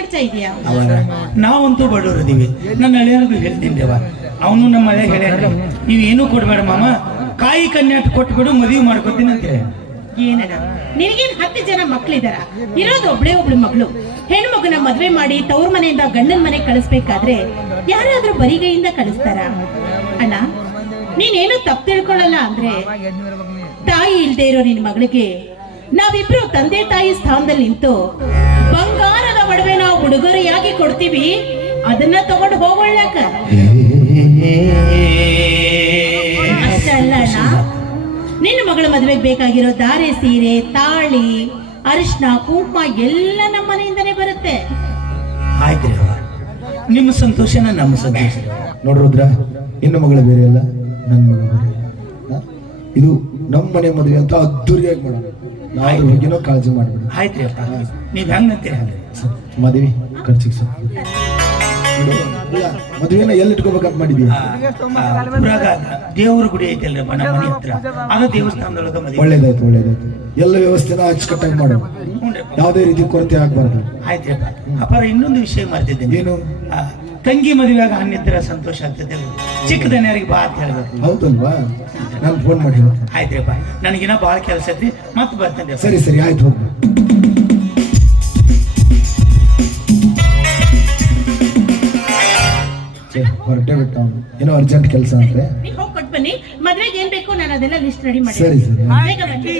ಮಾಡ್ತಾ ಇದೀಯಾ? ಅವರ ನಾವಂತೂ ಬಡವರದೀವಿ. ನನ್ನ ಹಳೆಯರಿಗೂ ಹೇಳ್ತೀನಿ ಅವನು ನಮ್ಮ ಹಳೆ ಹೇಳ್ಯಾರ, ನೀವೇನು ಕೊಡ್ಬೇಡ ಮಾಮ, ಕಾಯಿ ಕನ್ಯಾಟ ಕೊಟ್ಬಿಡು, ಮದುವೆ ಮಾಡ್ಕೊತೀನಿ ಅಂತ ಹೇಳಿ. ಏನಣ್ಣ ನಿನಗೇನ್ 10 ಜನ ಮಕ್ಳಿದಾರ? ಇರೋದು ಒಬ್ಳು ಮಗಳು. ಹೆಣ್ಮಗುನ ಮದ್ವೆ ಮಾಡಿ ತವ್ರ ಮನೆಯಿಂದ ಗಂಡನ ಮನೆ ಕಳಿಸ್ಬೇಕಾದ್ರೆ ಯಾರಾದ್ರೂ ಬರಿಗೈಯಿಂದ ಕಳಿಸ್ತಾರ? ಅಣ್ಣ ನೀನೇನು ತಪ್ಪು ತಿಳ್ಕೊಳ್ಳಲ್ಲ ಅಂದ್ರೆ, ತಾಯಿ ಇಲ್ದೇ ಇರೋ ನಿನ್ ಮಗಳಿಗೆ ನಾವಿಬ್ರು ತಂದೆ ತಾಯಿ ಸ್ಥಾನದಲ್ಲಿ ನಿಂತು ಬಂಗಾರದ ಒಡವೆ ನಾವು ಉಡುಗೊರೆಯಾಗಿ ಕೊಡ್ತೀವಿ, ಅದನ್ನ ತಗೊಂಡು ಹೋಗೋಳ್ಳಾಕ. ಅಷ್ಟೇ ಅಲ್ಲ ಅಣ್ಣ, ನಿನ್ನ ಮಗಳ ಮದುವೆಗೆ ಬೇಕಾಗಿರೋ ದಾರೆ, ಸೀರೆ, ತಾಳಿ, ಅರಿಶಿನ, ಕುಂಕುಮ ಎಲ್ಲ ನಮ್ಮ ಮನೆಯಿಂದನೇ ಬರುತ್ತೆ. ಆಯ್ತ್ರಿ, ನಿಮ್ಮ ಸಂತೋಷನ ನಮ್ಮ ಸಂತೋಷ. ನೋಡ್ರುದ್ರ, ಇನ್ನು ಮಗಳು ಬೇರೆ ಅಲ್ಲ, ನನ್ನ ಮಗಳು ಬೇರೆ. ಇದು ನಮ್ಮ ಮನೆ ಮದುವೆ ಅಂತ ಅದ್ದೂರಿಯಾಗಿ ಮಾಡೋಣ. ನಾವು ಬಗ್ಗೆನೋ ಕಾಳಜಿ ಮಾಡ್ಬೇಡಿ. ಆಯ್ತ್ರಿ ಅಪ್ಪ, ನೀವ್ ಹೆಂಗಂತೀರಿ ಹಂಗೆ. ಮದುವೆ ಖರ್ಚಿಗೆ ಸರ್ ಮದುವೆನ ಎಲ್ಲಿ ಇಟ್ಕೋಬೇಕಂತ ಮಾಡಿದ್ವಿ? ದೇವ್ರ ಗುಡಿ ಐತಲ್ರಿ ನಮ್ಮ ಮನೆ ಹತ್ರ, ಅದ ದೇವಸ್ಥಾನದೊಳಗ ಮದುವೆ. ಒಳ್ಳೇದಾಯ್ತು ಒಳ್ಳೇದಾಯ್ತು. ಎಲ್ಲ ವ್ಯವಸ್ಥೆನ ಅಚ್ಚುಕಟ್ಟಾಗಿ ಮಾಡೋಣ, ಯಾವುದೇ ರೀತಿ ಕೊರತೆ ಆಗ್ಬಾರ್ದು. ಆಯ್ತ್ರಿ ಅಪ್ಪ. ಅಪ್ಪಾರ ಇನ್ನೊಂದು ವಿಷಯ ಮಾಡ್ತಿದ್ದೇನೆ. ಏನು? ತಂಗಿ ಮದುವೆಯಾಗ ಹಣ್ಣಿದ್ರ ಸಂತೋಷ ಆಗ್ತದೆ, ಚಿಕ್ಕದನ್ಯಾರಿಗೆ ಬಾ ಅಂತ ಹೇಳ್ಬೇಕು. ಹೌದಲ್ವಾ? ನಾನು ಫೋನ್ ಮಾಡಿ ಹೇಳ್ತೇನೆ. ಆಯ್ತ್ರಿಪ್ಪ, ನನಗಿನ್ನ ಭಾಳ ಕೆಲಸ ಐತಿ, ಮತ್ತೆ ಬರ್ತೇನೆ. ಸರಿ ಸರಿ ಆಯ್ತು, ಹೋಗ್ಬ. ಹೊರಟೆ ಬಿಟ್ಟ ಅವನು, ಏನೋ ಅರ್ಜೆಂಟ್ ಕೆಲಸ ಅಂದ್ರೆ. ಹೋಗಿ ಕೊಟ್ಟು ಬನ್ನಿ, ಮದ್ವೆಗೆ ಏನ್ ಬೇಕು ನಾನು ಅದೆಲ್ಲ ಲಿಸ್ಟ್ ರೆಡಿ ಮಾಡಿ. ಸರಿ ಸರಿ. ಬೇಗ ಬನ್ನಿ.